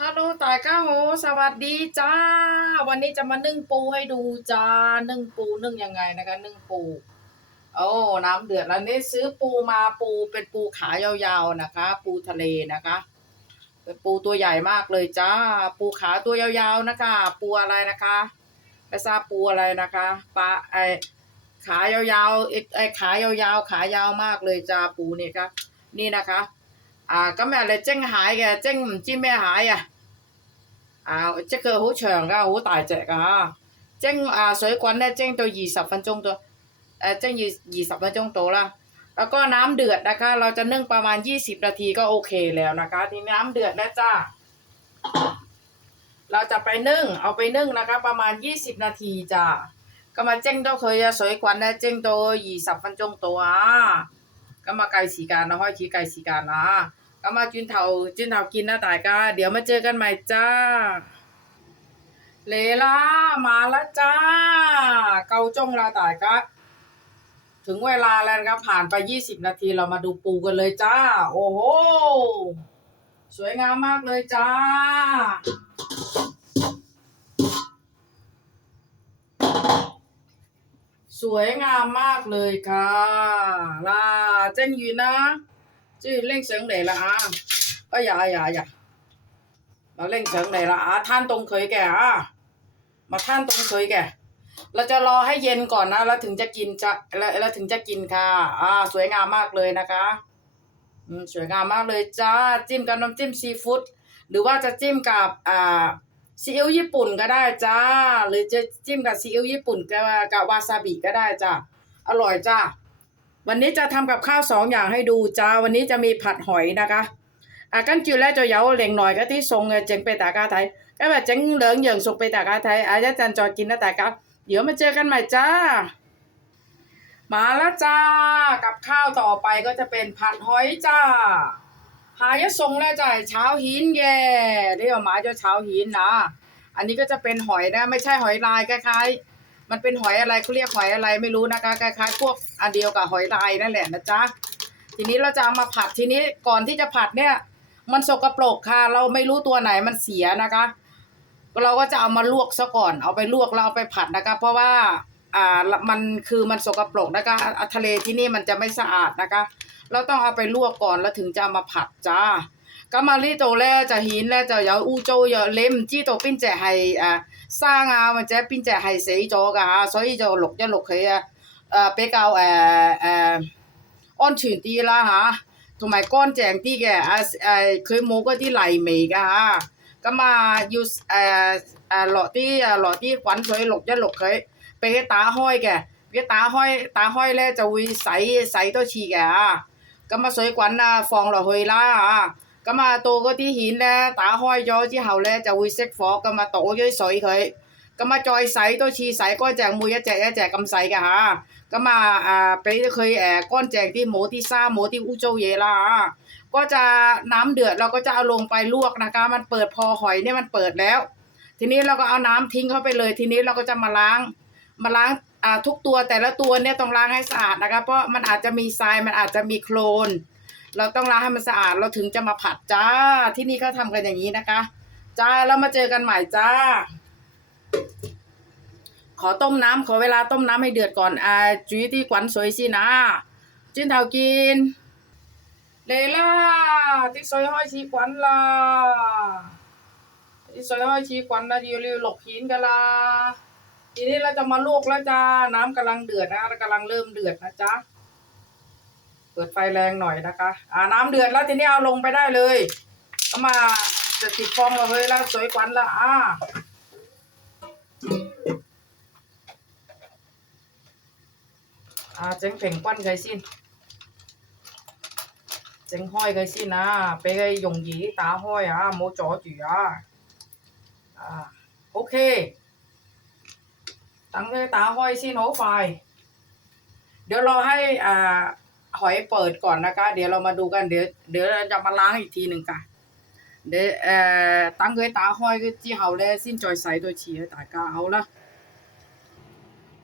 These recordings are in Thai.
ฮัลโหลตายก้าโหสวัสดีจ้า วันนี้จะมานึ่งปูให้ดูจ้า นึ่งปูนึ่งยังไงนะคะ นึ่งปู โอ้น้ำเดือดแล้วนี่ซื้อปูมาปูเป็นปูขายาวๆนะคะ ปูทะเลนะคะ เป็นปูตัวใหญ่มากเลยจ้า ปูขาตัวยาวๆนะคะ ปูอะไรนะคะไม่ทราบปูอะไรนะคะปลาไอขายาวๆไอ้ไอขายาวๆขายาวมากเลยจ้าปูนี่ครับนี่นะคะ à cái mẹ là chân hải kìa chân chim mẹ hải à à chắc cơ hỗ trường ra hỗ tài trợ cả chân à水滚咧蒸到二十分钟ตัวเอ่อ蒸ยี่ยี่สิบ分钟ตัวละแล้วก็น้ำเดือดนะคะ เราจะนึ่งประมาณยี่สิบนาทีก็โอเคแล้วนะคะ ทีนี้น้ำเดือดแล้วจ้า เราจะไปนึ่ง เอาไปนึ่งนะคะ ประมาณยี่สิบนาทีจ้าก็มา蒸到佢啊水滚咧蒸到二十分钟度啊咁啊计时间啦，开始计时间啦咁啊转头转 ก็มาจินเถาจินเถากินนะาตายก็เดี๋ยวมาเจอกันใหม่จ้า เลล่ามาแล้วจ้า เกาจงลาตายก็ถึงเวลาแล้วครับผ่านไปยี่สิบนาทีเรามาดูปูกันเลยจ้า โอ้โห สวยงามมากเลยจ้า สวยงามมากเลยค่ะลาเจ้นยูนะ อะเอ้ยอย่าอย่าอย่าเราเล่งเสียงไหนละอะท่านตรงเคยแกอะมาท่านตรงเคยแกเราจะรอให้เย็นก่อนนะแล้วถึงจะกินจะแล้วแล้วถึงจะกินค่ะ อ่า สวยงามมากเลยนะคะอืมสวยงามมากเลยจ้าจิ้มกับน้ำจิ้มซีฟู้ดหรือว่าจะจิ้มกับอ่าซีอิ๊วญี่ปุ่นก็ได้จ้า หรือจะจิ้มกับซีอิ๊วญี่ปุ่นกับกับวาซาบิก็ได้จ้าอร่อยจ้า วันนี้จะทำกับข้าวสองอย่างให้ดูจ้าวันนี้จะมีผัดหอยนะคะอากันจือและจะเยาเหล่งหน่อยก็ที่ทรงเจ๋งไปตากาไทยก็แบบเจ๋งเหลืองเหยิงสุกไปตากาไทยอาจารย์จอดกินนะแต่ก็เดี๋ยวมาเจอกันใหม่จ้า มาละจ้ากับข้าวต่อไปก็จะเป็นผัดหอยจ้าหายทรงแล้วจ้าเช้าหินแย่เรียกวามาจะเช้าหินนะอันนี้ก็จะเป็นหอยนะ ไม่ใช่หอยลายคล้ายๆ มันเป็นหอยอะไรเขาเรียกหอยอะไรไม่รู้นะคะคล้ายๆพวกอันเดียวกับหอยลายนั่นแหละนะจ๊ะทีนี้เราจะเอามาผัดทีนี้ก่อนที่จะผัดเนี่ย มันสกปรกค่ะ เราไม่รู้ตัวไหนมันเสียนะคะ เราก็จะเอามาลวกซะก่อน เอาไปลวกแล้วเอาไปผัดนะคะ เพราะว่าอ่ามันคือมันสกปรกนะคะอะทะเลที่นี่มันจะไม่สะอาดนะคะ เราต้องเอาไปลวกก่อนแล้วถึงจะามาผัดจ้า 咁啊呢度咧就顯咧就有污糟咗，你唔知道邊隻係誒生啊，或者邊隻係死咗㗎嚇，所以就淥一淥佢啊誒比較誒誒、安全啲啦嚇。同埋乾淨啲嘅，啊誒佢冇嗰啲泥味㗎嚇，咁啊要誒誒落啲啊落啲滾水淥一淥佢，俾佢打開嘅，俾佢打開打開咧就會洗洗多次嘅嚇，咁啊水滾啊放落去啦嚇， 咁啊到嗰啲蚬咧打开咗之后咧就会熄火，咁啊倒咗啲水佢，咁啊再洗多次洗干净每一只一只咁洗㗎吓。咁啊诶俾佢诶干净啲，冇啲沙冇啲污糟嘢啦อ่ะก็จะน้ำเดือดเราก็จะเอาลงไปลวกนะคะ มันเปิดพอหอยเนี่ยมันเปิดแล้ว ทีนี้เราก็เอาน้ำทิ้งเข้าไปเลย ทีนี้เราก็จะมาล้าง มาล้างอ่าทุกตัวแต่ละตัวเนี่ยต้องล้างให้สะอาดนะคะ เพราะมันอาจจะมีทรายมันอาจจะมีโคลน เราต้องล้างให้มันสะอาดเราถึงจะมาผัดจ้า ที่นี่เขาทำกันอย่างนี้นะคะ จ้าแล้วมาเจอกันใหม่จ้า ขอต้มน้ำขอเวลาต้มน้ำให้เดือดก่อนอาจุยที่ขวัญสวยสินะจินเทากินเลล่าที่สวยห้อยชีขวัญล่ะที่สวยห้อยชีขวัญนะอยู่ริวหลบหินกันละทีนี้เราจะมาลวกแล้วจ้า น้ำกำลังเดือดนะกำลังเริ่มเดือดนะจ๊ะ เปิดไฟแรงหน่อยนะคะ อ่าน้ำเดือดแล้วทีนี้เอาลงไปได้เลยก็มาจะติดฟองเราเลยแล้วสวยกวันละอ่าอ่าเจ๊งเพ่งปั้นไงสิ้นเจ๊งห้อยไงสิ้นนะไปไงยงหยีตาห้อยอะโมจอจีอะอ่าโอเคตั้งไงตาห้อยสิ้นโหไฟเดี๋ยวเราให้อ่า หอยเปิดก่อนนะคะ เดี๋ยวเรามาดูกัน เดี๋ยวเดี๋ยวเราจะมาล้างอีกทีหนึ่งค่ะเดี๋ยวเอ่อ等佢打开之后咧，先再洗多次啊！大家好啦。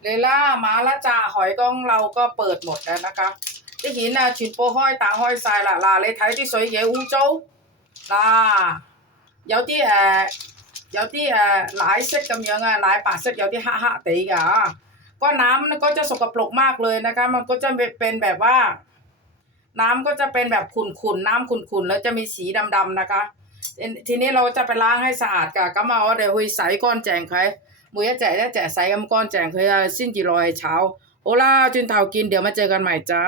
เลล่ามาแล้วจ้าหอยกองเราก็เปิดหมดแล้วนะคะที่หิน啊全部开打开晒啦嗱你睇啲水嘢污糟嗱 有啲诶、呃有啲诶、呃奶色咁样啊，奶白色有啲黑黑地㗎啊 ก็น้ำมันก็จะสกปรกมากเลยนะคะ มันก็จะเป็นแบบว่า น้ำก็จะเป็นแบบขุ่นๆน้ำขุ่นๆแล้วจะมีสีดำๆนะคะ ทีนี้เราจะไปล้างให้สะอาดกะก็มาเอาเดี๋ยวหุยใสก้อนแจงใครมือแจกแจกใสกำก้อนแจงเคยสิ้นกี่รอยเช้าโอล่าจุนเทากินเดี๋ยวมาเจอกันใหม่จ้า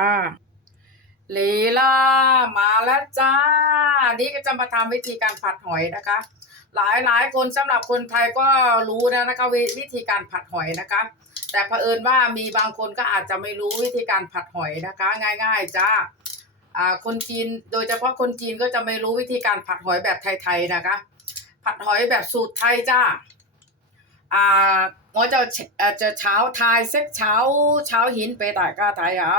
ลีลามาแล้วจ้านี่ก็จะมาทำวิธีการผัดหอยนะคะ หลายหลายคนสำหรับคนไทยก็รู้แล้วนะคะวิธีการผัดหอยนะคะ แต่เผอิญว่ามีบางคนก็อาจจะไม่รู้วิธีการผัดหอยนะคะ ง่าย ๆจ้าคนจีนโดยเฉพาะคนจีนก็จะไม่รู้วิธีการผัดหอยแบบไทยๆนะคะ ผัดหอยแบบสูตรไทยจ้าอ่าเราจะจะเช้าไทยเซ็กเช้าเช้าหินไปแต่ก็ไทยอะ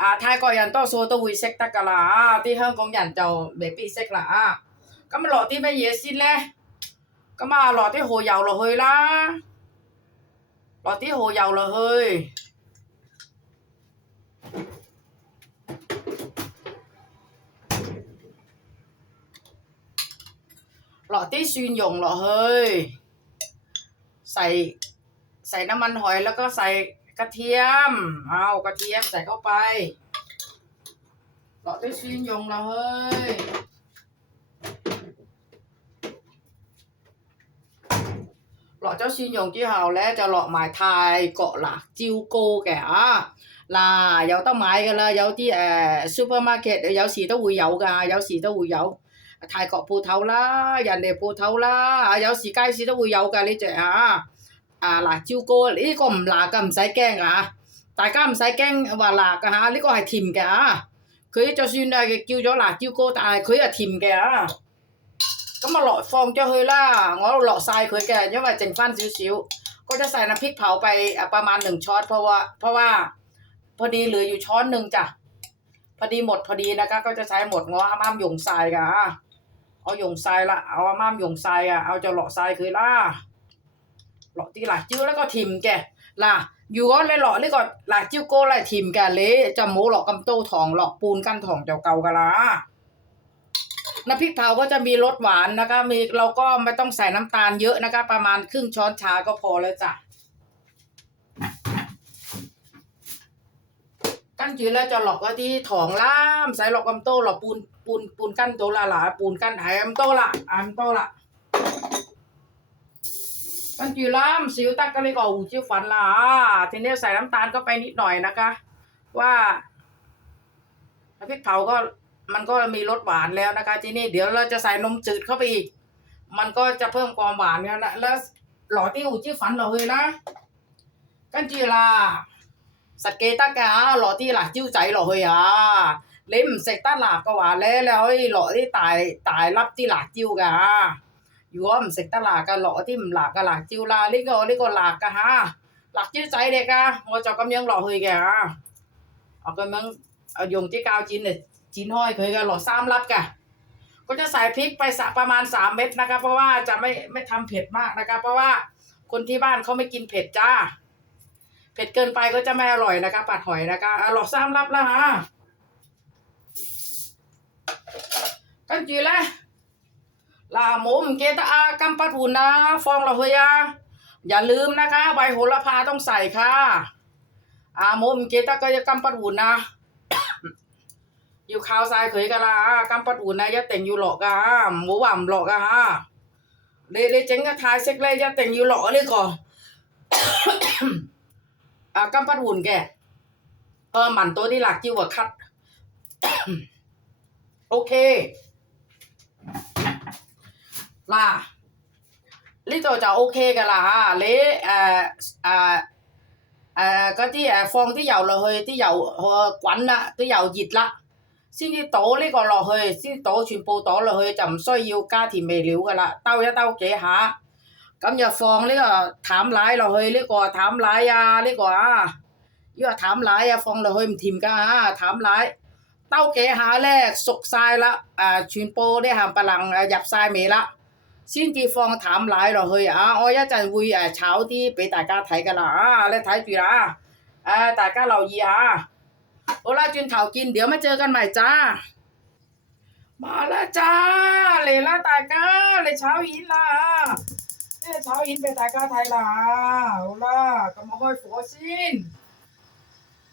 อ่าไทยก็ยันต้อโซตวุยเซ็กตะกะลาที่เฮิงกงยันเจ้าเบบี้เซ็กละก็มาหล่อที่ไม่เยสินเลยก็มาหล่อที่โหยาวหลอเฮยละ bỏ tí hồ dầu là hơi lọ tí xuyên dùng lọ hơi ใส่ใส่น้ำมันหอยแล้วก็ใส่กระเทียม เอากระเทียมใส่เข้าไปเราได้ชิ้นยงแล้วเฮ้ย 落咗蒜蓉之後咧，就落埋泰國辣椒膏嘅啊！嗱，有得買噶啦，有啲誒、呃 supermarket 有時都會有噶，有時都會有泰國鋪頭啦，人哋鋪頭啦，啊有時街市都會有噶呢只啊！啊辣椒膏呢、個唔辣噶，唔使驚啊！大家唔使驚話辣噶嚇，呢、個係甜嘅啊！佢就算係叫咗辣椒膏，但係佢係甜嘅啊！ ก็มา lọ phong cho hơi là ngó lọ sai khởi kè nhưng mà chỉnh phan xíu ก็จะใส่น้ำพริกเผาไปประมาณหนึ่งช้อนเพราะว่า เพราะว่า พอดีเหลืออยู่ช้อนหนึ่งจ้ะพอดีหมดพอดีนะคะ ก็จะใช้หมดงออาม่ามหยงทรายกะเอาหยงทรายละเอาอาม่ามหยงทรายอะเอาจะหล่อทรายคืล่ะหล่อที่หล่ะจิ้วแล้วก็ทิมแกล่ะอยู่ก็เลยหล่อเลยก็หล่ะจิ้วโก้เลยทิมแกเลยจะหมูหล่อกำโต้ทองหล่อปูนกั้นทองเจ้าเก่ากะล่ะ น้ำพริกเผาก็จะมีรสหวานนะคะ มีเราก็ไม่ต้องใส่น้ำตาลเยอะนะคะ ประมาณครึ่งช้อนชาก็พอแล้วจ้ะกั้นจืดแล้วจะหลอกว่ที่ถองล่ามใส่หลอกกำโตหลอกปูนปูนปูนกั้นโตละหลาปูนกั้นไถอำโตละอำโตละกั้นจืดล่ามสิวตักก็เลยก่อหูชิวฝันละทีนี้ใส่น้ำตาลก็ไปนิดหน่อยนะคะ ว่าน้ำพริกเผาก็ มันก็มีรสหวานแล้วนะคะ ที่นี่เดี๋ยวเราจะใส่นมจืดเข้าไปอีก มันก็จะเพิ่มความหวานแล้วนะแล้วหล่อที่อูที่ฝันเราเลยนะกันจีลาสเกตากะหล่อที่หลักจิ้วใจหล่อเลยอะเล่มเซกตาหลากก็หวานแล้วแล้วหล่อที่ตายตายรับที่หลักจิ้วกะอยู่ว่ามันเซกตาหลักะหล่อที่หลากกะหลักจิ้วลาลิโกลิโกหลากกะฮะหลักจิ้วใจเด็กอะหัวจอกกำยังหล่อเลยแกอะเอากำยังเอายงที่กาวจีนเนี่ย จีนห้อยเคยกันหรอซ้ำรับกะก็จะใส่พริกไปสัประมาณสามเม็ดนะคะเพราะว่าจะไม่ไม่ทำเผ็ดมากนะคะเพราะว่าคนที่บ้านเขาไม่กินเผ็ดจ้า เผ็ดเกินไปก็จะไม่อร่อยนะคะปัดหอยนะคะหลอดซ้ำรับแล้วฮะกันจีละลาหมุมเกตอากำปัดหุ่นนะ ฟองละเฮียอย่าลืมนะคะ ใบโหระพาต้องใส่ค่ะอาหมุมเกตาก็จะกำปะดหุ่นนะ อยู่ข้าวทรายเคยกะละกัมปัดอุ่นนะยะแต่งอยู่หลอกกะหมูบ่ำหลอกกะเลยเลยเจ๊งกะทายเซ็กเลยยะแต่งอยู่หลอกเลยก่ออ่ากัมปัดอุ่นแกเออหมันตัวที่หลักจิวอะคัดโอเคล่ะลิโตจะโอเคกันล่ะเลเอ่อเอ่อเอ่อก็ที่ฟองที่เหยาเราเฮยที่เหยาหอขวัญนะที่เหยาหยิดละ 先至倒呢個落去，先倒全部倒落去就唔需要加調味料噶啦，兜一兜幾下。咁就放呢個淡奶落去，呢、個淡奶啊，呢、個啊，呢個淡奶啊放落去唔甜㗎嚇，淡奶兜幾下咧熟晒啦，誒、全部啲冚唪唥誒入晒味啦，先至放淡奶落去啊！我一陣會誒炒啲俾大家睇㗎啦啊！你睇住啦啊！誒大家留意下， โอลาจุนเถากิน เดี๋ยวมาเจอกันใหม่จ้า มาแล้วจ้า เลล่าตาก้าเลเช้าอินล่ะเลเช้าอินเป็นตาก้าไทยล่ะโอลาก็มาห้อยโฟชิน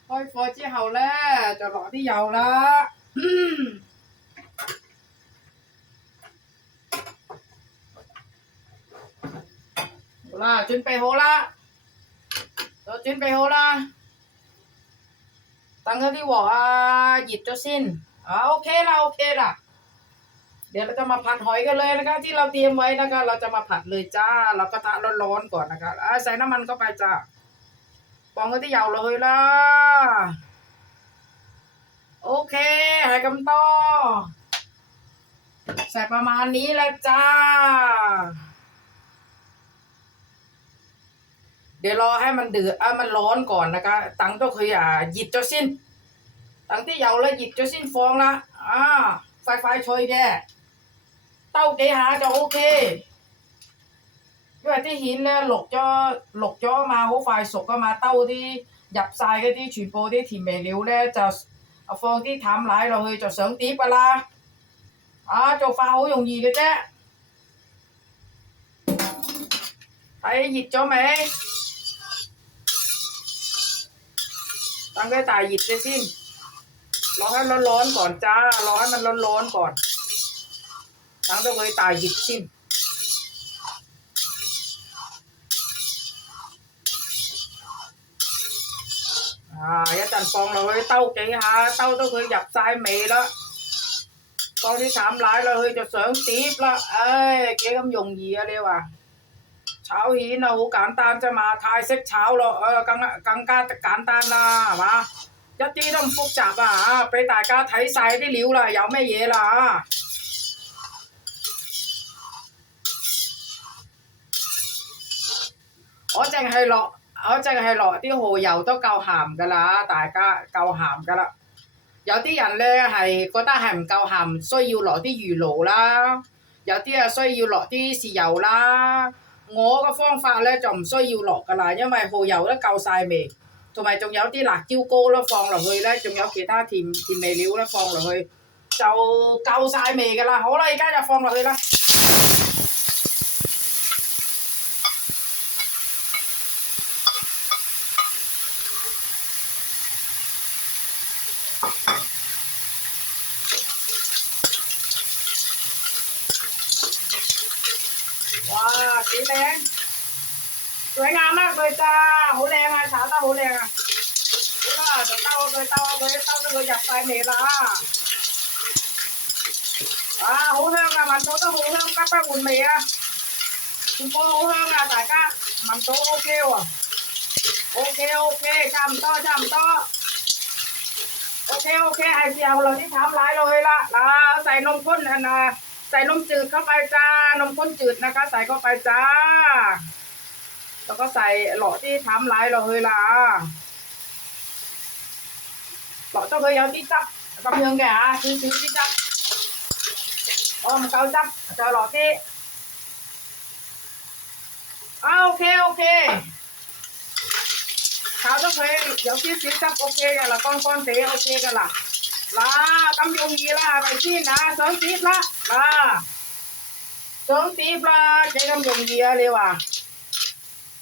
ห้อยโฟชิเฮาแล้วจะบอกที่ยาวละโอลาจุนไปโฮลาเราจุนไปโฮลาั้งแต่ที่บอกหยิบจะสิ้นอโอเคละโอเคละเดี๋ยวเราจะมาผัดหอยกันเลยนะคะ ที่เราเตรียมไว้นะคะ เราจะมาผัดเลยจ้า เราก็ทะร้อนๆก่อนนะคะอ่าใส่น้ำมันเข้าไปจ้าปองก็ที่ยาวเลยล่ะโอเคให้กำต่อใส่ประมาณนี้แหละจ้า เดี๋ยวรอให้มันเดือดอะมันร้อนก่อนนะคะตังต้องเคยอ่าหยิบจ้สิ้นตังที่เยาแล้วหยิบจ้สิ้นฟองละอ่าไฟไฟช่วยแก่เต้าเกหาจะโอเคด้วยที่หินแล้วหลกจ้อหลกจ้อมาโหไฟสกก็มาเต้าที่หยับทรายก็ที่ฉีโปที่ถิ่มเบลิวแล้วจะเอาฟองที่ทำร้ายเราเฮ้ยจะเสริงตีปลาอ่าจะฟ้าโหยงยีก็แจ้ไปหยิบจอไหม ตั้งแต่ตายหยิบไปสิรอให้ร้อนๆก่อนจ้ารอให้มันร้อนๆก่อน ตั้งแต่เลยตายหยิบสิอ่ายาจันฟองเราเฮ้ยเต้าเก๋ฮะเต้าต้องเคยหยับซ้ายเมแล้วฟองที่สามหลายเราเฮ้ยจะเสริมตีบละเอ้ยเก๋กำยงยียเลยวะ 炒蜆啊，好簡單啫嘛，泰式炒咯，誒更更加簡單啦，係嘛？一啲都唔複雜啊！嚇，俾大家睇晒啲料啦，有咩嘢啦啊！我淨係落，我淨係落啲蠔油都夠鹹噶啦，大家夠鹹噶啦。有啲人咧係覺得係唔夠鹹，需要落啲魚露啦。有啲啊需要落啲豉油啦。 我嘅方法咧就唔需要落噶啦，因為蠔油都夠晒味，同埋仲有啲辣椒膏啦放落去咧，仲有其他甜甜味料咧放落去，就夠晒味噶啦。好啦，而家就放落去啦。 วยงามมากเลยจ้าโหแรงอะสาวตาโหแรงอะล่ะเต้าเลยเตาเลยเตาเลอยากไปเมล่ะอ่าโหแรงอะมันโตตาโหแรงก็ไปอุ่นเมียคุณพ่อโหแรงอะแต่ก็มันโตโอเคว่ะโอเคโอเคจำต่อจำต่อโอเคโอเคไอเสียวเราที่ทำร้ายเลยละเราใส่นมข้นอันนะใส่นมจืดเข้าไปจ้านมข้นจืดนะคะ ใส่เข้าไปจ้า แล้วก็ใส่หล่อที่ทำลายเราเฮล่ะหลอเจ้าเคยเอาที่จับกำเงินแกฮะซื้อซื้อที่จับเออมันเกาจับจะหล่อที่อาโอเคโอเคเขาต้องเคยเดี๋ยวที่ซิซับโอเคกันละก้อนก้อนเตะโอเคกันละลากำยงยีละไปที่นะสองตีละลาสองตีปลาใช้กำยงยีเลยว่ะ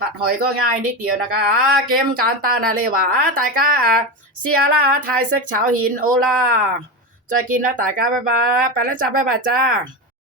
ถัดหอยก็ง่ายนิดเดียวนะคะเกมการตานาเลวะแตายก้าเซียร่าไทยเซ็กเฉาหินโอลาจอกินแล้วแต่ก้าบ๊ายบายไปแล้วจ้าบ๊ายบายจ้า